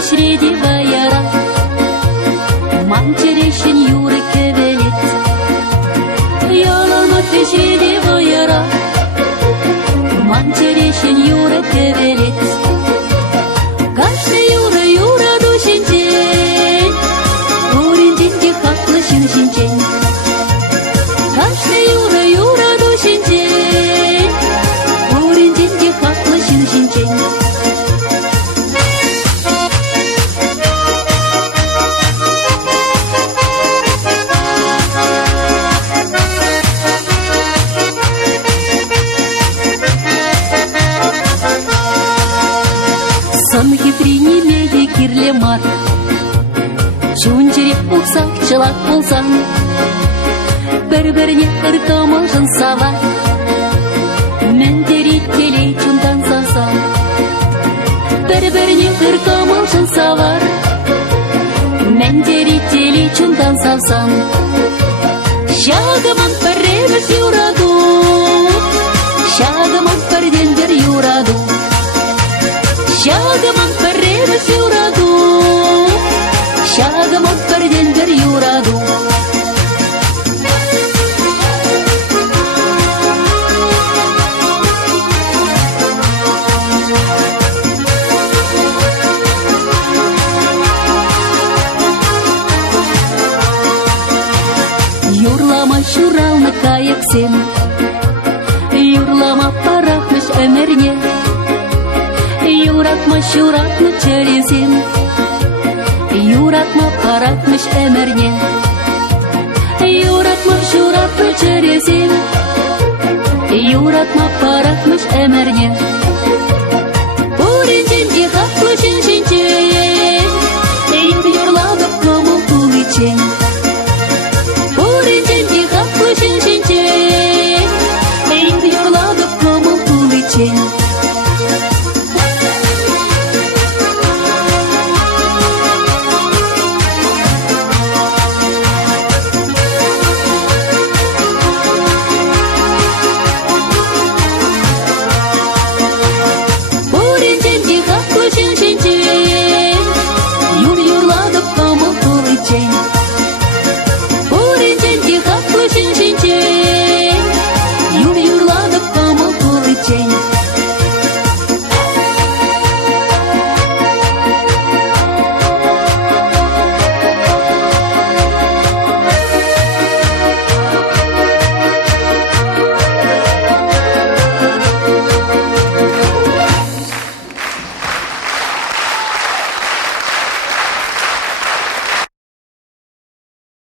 тишреди ваяра, манчерешин юры кевелет. Ялама тишреди ваяра, манчерешин юры кевелет. Каждый юра душинчен, уринчинчи хаклы шинчен. Каждый юра душинчен, уринчинчи хаклы шинчен. Сон хитрини леди кирлемат, чунчери уксак чылак болсан, бір-біріне ыркымылжын сава, мәндері телей чундан сасан. Бір-біріне ыркымылжын савар, мәндері телей чундан сасан. Шагыман бірреміз юраду, шагыман бірден бір юраду. Шагыман бірреміз юраду, шагыман бірден бір юраду. Юрлама шуралны кайык сен, юрлама парахныш өмірне. Юратма шуратны чөресен, юратма парахныш өмірне. Юратма шуратны чөресен, юратма парахныш өмірне.